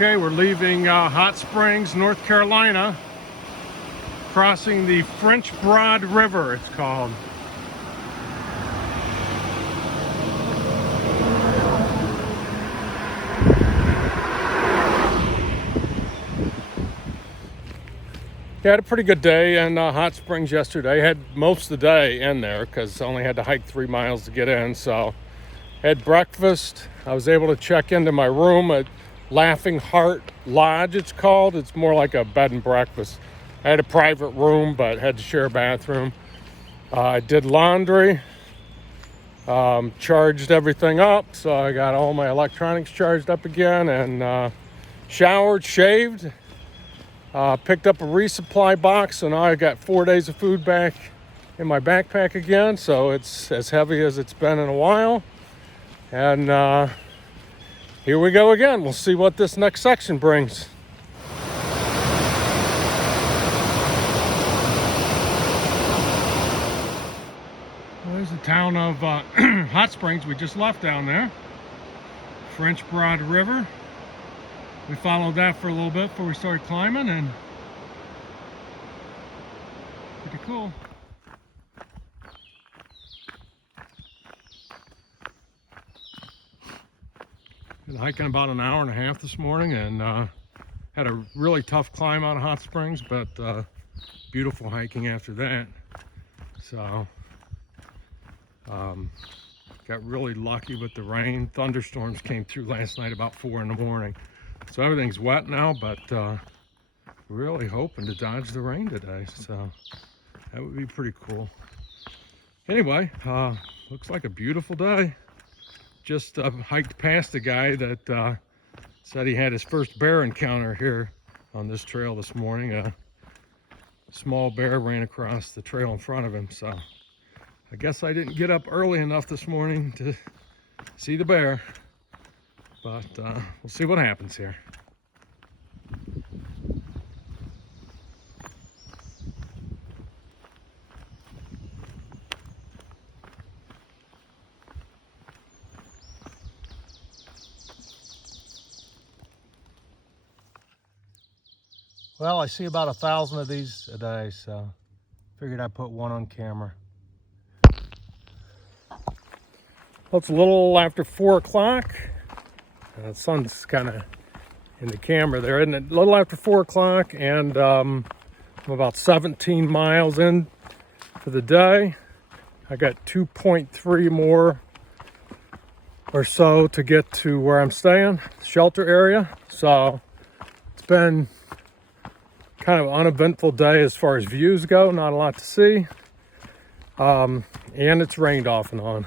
Okay, we're leaving Hot Springs, North Carolina, crossing the French Broad River, it's called. Yeah, I had a pretty good day in Hot Springs yesterday. I had most of the day in there because I only had to hike 3 miles to get in. So I had breakfast. I was able to check into my room at Laughing Heart Lodge, it's called. It's more like a bed and breakfast. I had a private room, but had to share a bathroom. I did laundry, charged everything up. So I got all my electronics charged up again and showered, shaved. Picked up a resupply box, so now I got 4 days of food back in my backpack again. So it's as heavy as it's been in a while. And here we go again. We'll see what this next section brings. Well, there's the town of Hot Springs. We just left down there. French Broad River. We followed that for a little bit before we started climbing, and pretty cool. Been hiking about an hour and a half this morning, and had a really tough climb out of Hot Springs, but beautiful hiking after that. So got really lucky with the rain. Thunderstorms came through last night about 4 in the morning. So everything's wet now, but really hoping to dodge the rain today. So that would be pretty cool. Anyway, looks like a beautiful day. Just hiked past a guy that said he had his first bear encounter here on this trail this morning. A small bear ran across the trail in front of him. So I guess I didn't get up early enough this morning to see the bear. But we'll see what happens here. Well, I see about 1,000 of these a day, so figured I'd put one on camera. Well, it's a little after 4 o'clock. The sun's kind of in the camera there, isn't it? A little after 4 o'clock, and I'm about 17 miles in for the day. I got 2.3 more or so to get to where I'm staying, the shelter area. So it's been kind of an uneventful day as far as views go, not a lot to see. And it's rained off and on.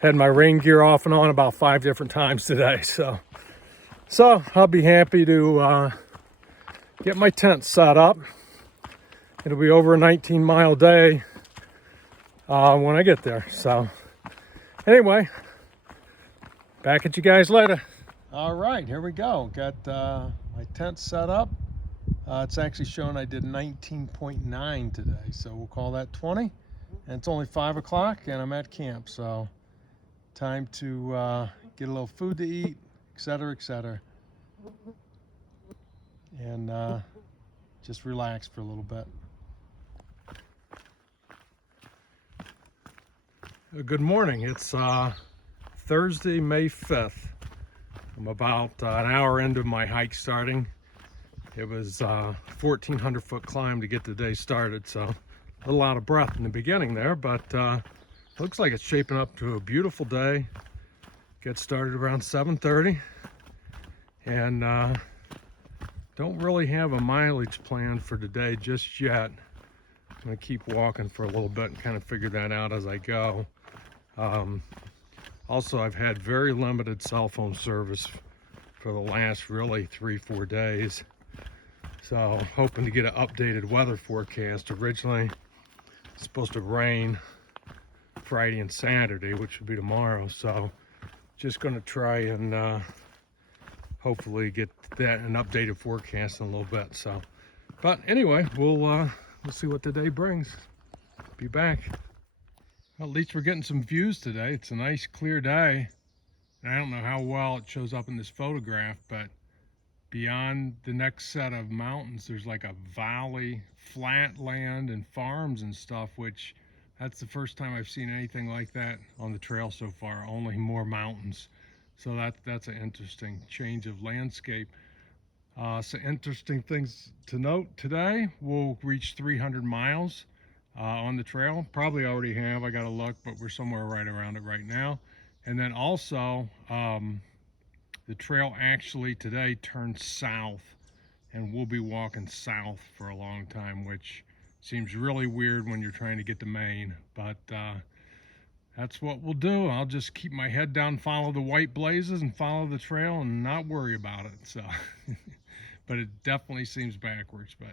Had my rain gear off and on about 5 different times today. So I'll be happy to get my tent set up. It'll be over a 19-mile day when I get there. So anyway, back at you guys later. All right, here we go. Got my tent set up. It's actually showing I did 19.9 today, so we'll call that 20. And it's only 5 o'clock, and I'm at camp, so time to get a little food to eat, etc., etc. And just relax for a little bit. Good morning. It's Thursday, May 5th. I'm about an hour into my hike starting. It was a 1,400 foot climb to get the day started, so a little out of breath in the beginning there, but looks like it's shaping up to a beautiful day. Get started around 7:30, and don't really have a mileage plan for today just yet. I'm gonna keep walking for a little bit and kind of figure that out as I go. Also, I've had very limited cell phone service for the last really 3-4 days. So hoping to get an updated weather forecast. Originally it's supposed to rain Friday and Saturday, which would be tomorrow. So just going to try and hopefully get that an updated forecast in a little bit. So, but anyway, we'll see what the day brings. Be back. Well, at least we're getting some views today. It's a nice clear day. I don't know how well it shows up in this photograph, but beyond the next set of mountains, there's like a valley, flat land and farms and stuff, which that's the first time I've seen anything like that on the trail so far, only more mountains. So that's an interesting change of landscape. So interesting things to note today. We'll reach 300 miles on the trail. Probably already have, I gotta look, but we're somewhere right around it right now. And then also, the trail actually today turns south, and we'll be walking south for a long time, which seems really weird when you're trying to get to Maine, but that's what we'll do. I'll just keep my head down, follow the white blazes and follow the trail and not worry about it. So, but it definitely seems backwards. But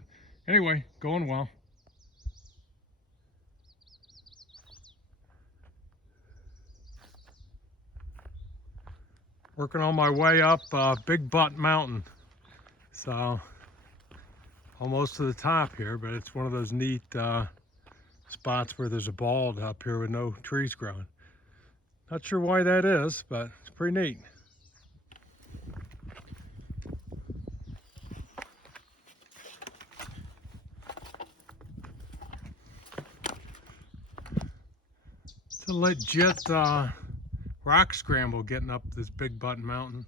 anyway, going well. Working on my way up Big Butt Mountain. So almost to the top here, but it's one of those neat spots where there's a bald up here with no trees growing. Not sure why that is, but it's pretty neat. It's a legit rock scramble getting up this Big Butt Mountain.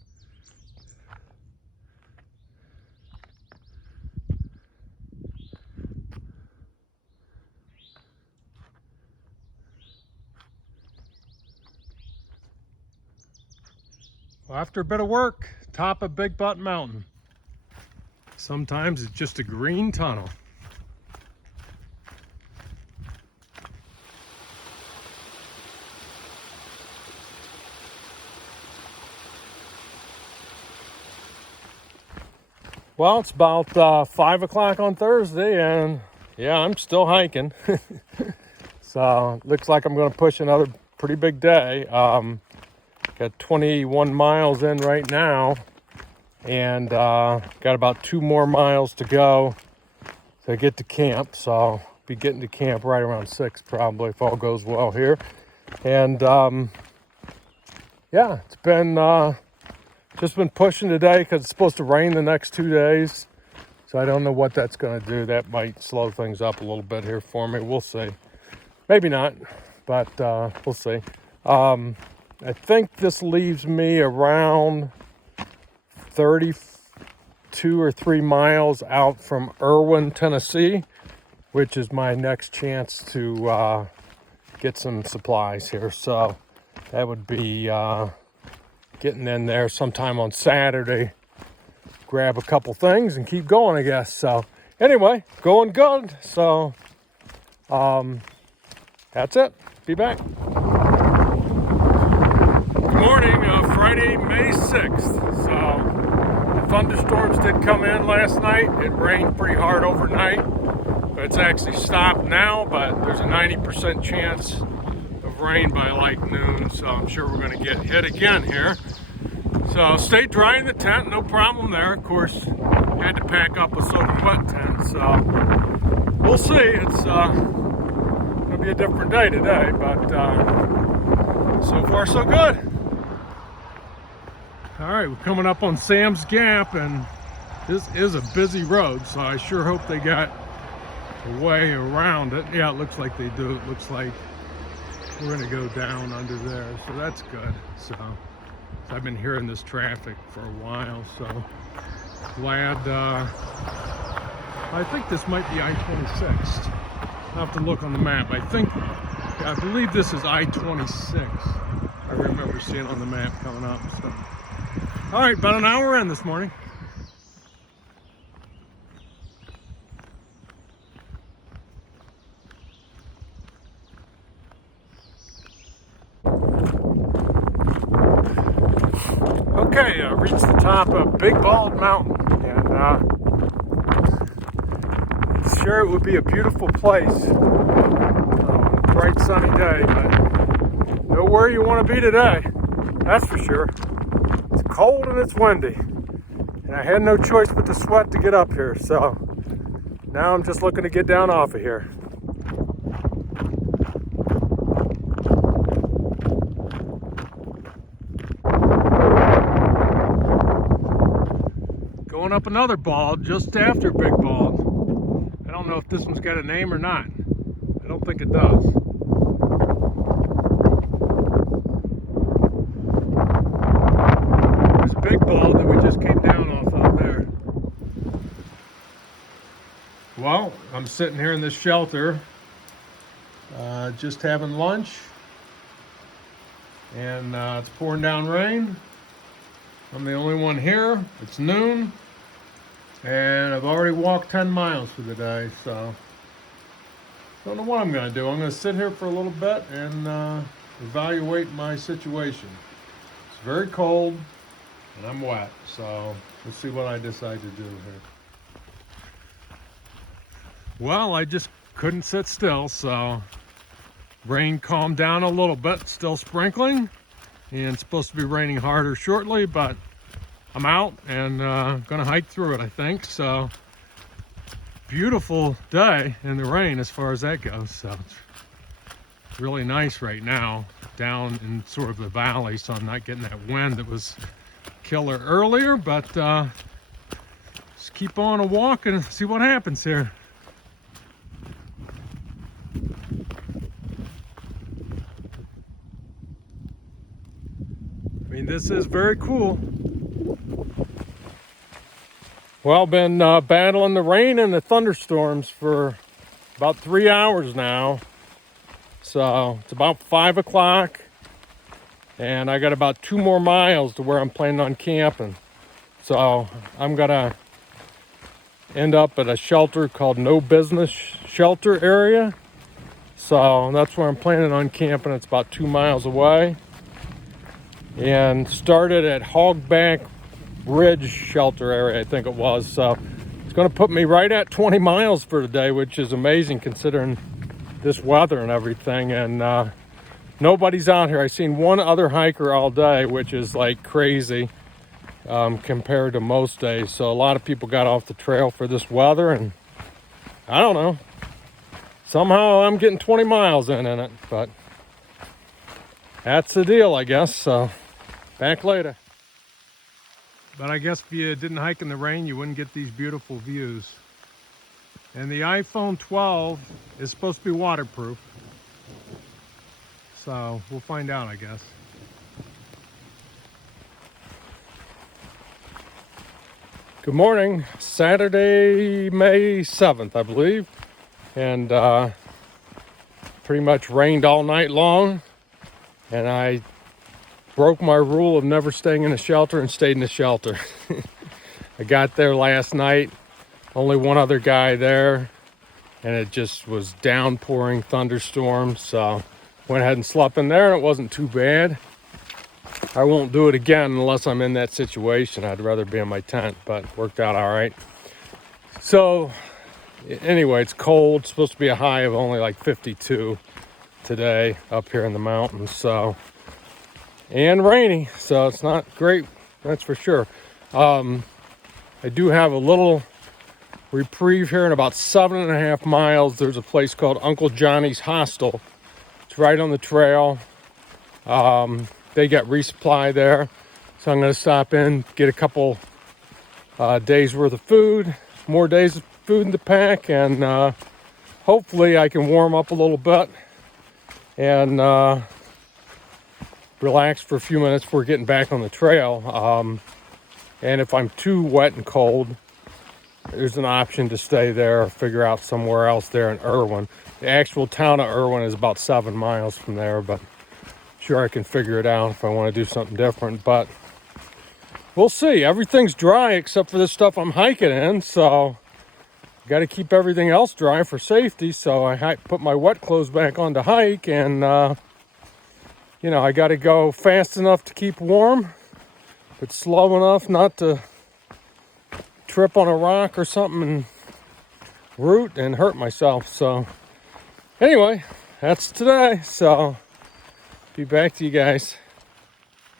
Well, after a bit of work, top of Big Butt Mountain. Sometimes it's just a green tunnel. Well, it's about 5 o'clock on Thursday, and yeah, I'm still hiking. So looks like I'm going to push another pretty big day. Got 21 miles in right now, and got about 2 more miles to go to get to camp. So I'll be getting to camp right around 6 probably if all goes well here. And yeah, it's been just been pushing today because it's supposed to rain the next 2 days. So I don't know what that's going to do. That might slow things up a little bit here for me. We'll see. Maybe not, but we'll see. I think this leaves me around 32 or 3 miles out from Erwin, Tennessee, which is my next chance to get some supplies here. So that would be getting in there sometime on Saturday, grab a couple things and keep going, I guess. So anyway, going good. So that's it. Be back. Good morning, Friday, May 6th. So the thunderstorms did come in last night. It rained pretty hard overnight, but it's actually stopped now, but there's a 90% chance of rain by like noon, so I'm sure we're going to get hit again here. So stay dry in the tent, no problem there. Of course, had to pack up a soaking wet tent, so we'll see. It's going to be a different day today, but so far so good. All right, we're coming up on Sam's Gap, and this is a busy road, so I sure hope they got a way around it. Yeah, it looks like they do. It looks like we're gonna go down under there, so that's good. So I've been hearing this traffic for a while, so glad. I think this might be I-26. I'll have to look on the map. I believe this is I-26. I remember seeing on the map coming up. So. All right, about an hour in this morning. Okay, reached the top of Big Bald Mountain, and sure it would be a beautiful place, bright sunny day, but nowhere you want to be today, that's for sure. It's cold and it's windy, and I had no choice but to sweat to get up here, so now I'm just looking to get down off of here. Going up another bald just after Big Bald. I don't know if this one's got a name or not. I don't think it does. There's a Big Bald that we just came down off of there. Well, I'm sitting here in this shelter, just having lunch, and it's pouring down rain. I'm the only one here. It's noon, and I've already walked 10 miles for the day, so don't know what I'm going to do. I'm going to sit here for a little bit and evaluate my situation. It's very cold, and I'm wet, so we'll see what I decide to do here. Well, I just couldn't sit still, so rain calmed down a little bit, still sprinkling, and it's supposed to be raining harder shortly, but I'm out and gonna hike through it, I think. So beautiful day in the rain as far as that goes. So it's really nice right now down in sort of the valley, so I'm not getting that wind that was killer earlier, but just keep on a walk and see what happens here. I mean, this is very cool. Well, been battling the rain and the thunderstorms for about 3 hours now. So it's about 5 o'clock, and I got about 2 more miles to where I'm planning on camping. So I'm gonna end up at a shelter called No Business Shelter Area. So that's where I'm planning on camping. It's about 2 miles away. And started at Hogback Ridge Shelter Area, I think it was. So it's going to put me right at 20 miles for today, which is amazing considering this weather and everything. And nobody's out here. I've seen one other hiker all day, which is like crazy compared to most days. So a lot of people got off the trail for this weather, and I don't know. Somehow I'm getting 20 miles in it, but that's the deal, I guess. So back later. But I guess if you didn't hike in the rain, you wouldn't get these beautiful views. And the iPhone 12 is supposed to be waterproof. So we'll find out, I guess. Good morning. Saturday, May 7th, I believe. And pretty much rained all night long. And I broke my rule of never staying in a shelter and stayed in a shelter. I got there last night, only one other guy there, and it just was downpouring thunderstorms, so went ahead and slept in there, and it wasn't too bad. I won't do it again unless I'm in that situation. I'd rather be in my tent, but worked out all right. So anyway, it's cold. It's supposed to be a high of only like 52 today up here in the mountains, so, and rainy, so it's not great, that's for sure. I do have a little reprieve here in about 7.5 miles. There's a place called Uncle Johnny's Hostel. It's right on the trail. They got resupply there, so I'm going to stop in, get a couple days worth of food, more days of food in the pack, and hopefully I can warm up a little bit and relax for a few minutes before getting back on the trail. And if I'm too wet and cold, there's an option to stay there or figure out somewhere else there in Erwin. The actual town of Erwin is about 7 miles from there, but sure I can figure it out if I want to do something different. But we'll see. Everything's dry except for this stuff I'm hiking in, so got to keep everything else dry for safety. So I put my wet clothes back on to hike, and you know, I got to go fast enough to keep warm, but slow enough not to trip on a rock or something and root and hurt myself. So anyway, that's today. So be back to you guys.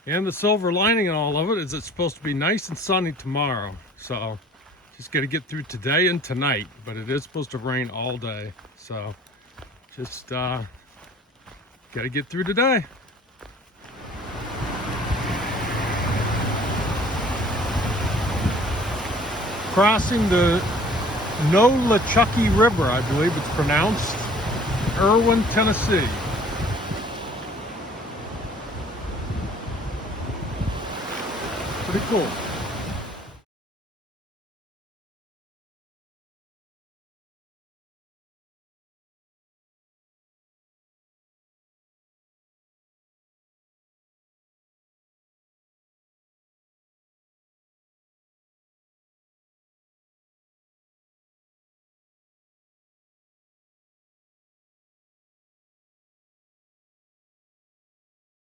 And the silver lining in all of it is it's supposed to be nice and sunny tomorrow. So just got to get through today and tonight, but it is supposed to rain all day. So just got to get through today. crossing the Nolichucky River, I believe it's pronounced, Erwin, Tennessee. Pretty cool.